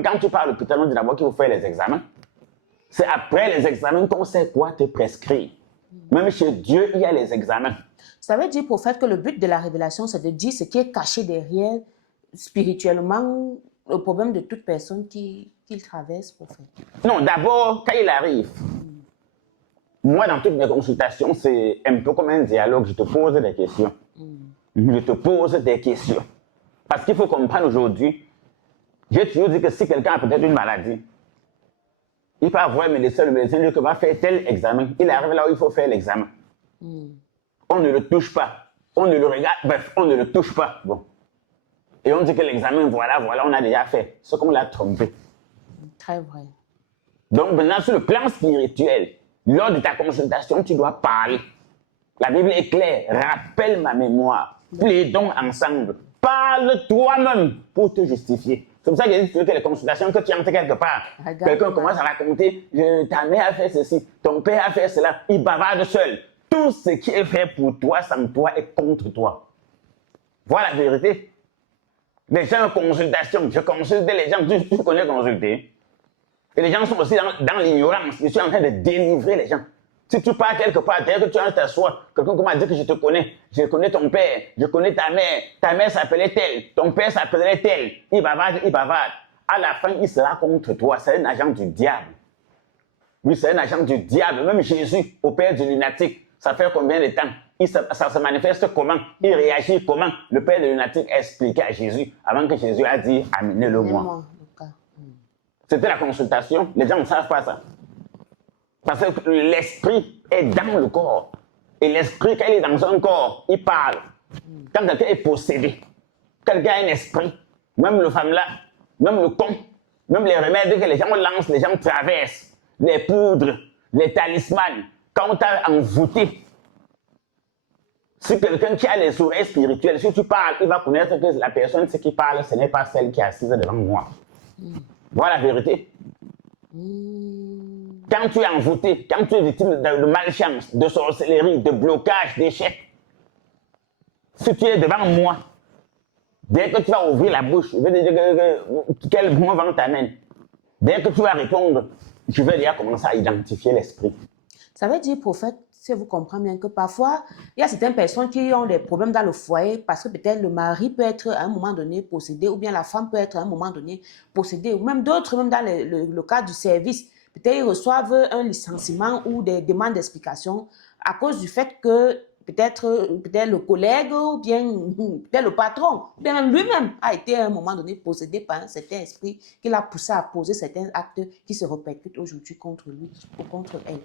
Même quand tu parles à l'hôpital, on dit d'abord qu'il faut faire les examens. C'est après les examens qu'on sait quoi te prescrire. Même chez Dieu, il y a les examens. Ça veut dire, prophète, que le but de la révélation, c'est de dire ce qui est caché derrière, spirituellement, le problème de toute personne qui traverse, prophète. Non, d'abord, quand il arrive, moi, dans toutes mes consultations, c'est un peu comme un dialogue. Je te pose des questions. Je te pose des questions. Parce qu'il faut comprendre aujourd'hui, j'ai toujours dit que si quelqu'un a peut-être une maladie, il peut avoir un médecin, le médecin dit qu'il va faire tel examen. Il arrive là où il faut faire l'examen. On ne le touche pas. On ne le regarde, bref, on ne le touche pas. Bon. Et on dit que l'examen, voilà, on a déjà fait. Ce qu'on l'a trompé. Très vrai. Donc maintenant, sur le plan spirituel, lors de ta consultation, tu dois parler. La Bible est claire. Rappelle ma mémoire. Plaidons ensemble. Parle toi-même pour te justifier. C'est pour ça que j'ai dit que les consultations que tu entres quelque part, quelqu'un commence à raconter, ta mère a fait ceci, ton père a fait cela, il bavarde seul. Tout ce qui est fait pour toi, sans toi, est contre toi. Voilà la vérité. Les gens en consultation, je consulte les gens, tu connais consulter. Et les gens sont aussi dans l'ignorance. Je suis en train de délivrer les gens. Si tu pars quelque part, dès que tu t'assois, quelqu'un commence à dire que je connais ton père, je connais ta mère s'appelait telle, ton père s'appelait tel, il bavarde. À la fin, il sera contre toi, c'est un agent du diable. Oui, c'est un agent du diable. Même Jésus, au père du lunatique, ça fait combien de temps? Ça se manifeste comment? Il réagit comment? Le père du lunatique a expliqué à Jésus, avant que Jésus a dit, amenez-le-moi. C'était la consultation, les gens ne savent pas ça. Parce que l'esprit est dans le corps. Et l'esprit, quand il est dans un corps, il parle. Quand quelqu'un est possédé, quelqu'un a un esprit, même le femme là, même le con, même les remèdes que les gens lancent, les gens traversent, les poudres, les talismans, quand on t'a envoûté, si quelqu'un qui a les oreilles spirituelles, si tu parles, il va connaître que la personne qui parle, ce n'est pas celle qui est assise devant moi. Voilà la vérité. Quand tu es envoûté, quand tu es victime de malchance, de sorcellerie, de blocage, d'échec, si tu es devant moi, dès que tu vas ouvrir la bouche, je vais te dire quel bon vent t'amène. Dès que tu vas répondre, je vais déjà commencer à identifier l'esprit. Ça veut dire, prophète, si vous comprenez bien, que parfois, il y a certaines personnes qui ont des problèmes dans le foyer parce que peut-être le mari peut être à un moment donné possédé ou bien la femme peut être à un moment donné possédée ou même d'autres, même dans le cadre du service. Peut-être ils reçoivent un licenciement ou des demandes d'explication à cause du fait que peut-être le collègue ou bien peut-être le patron, ou bien même lui-même a été à un moment donné possédé par un certain esprit qui l'a poussé à poser certains actes qui se répercutent aujourd'hui contre lui ou contre elle.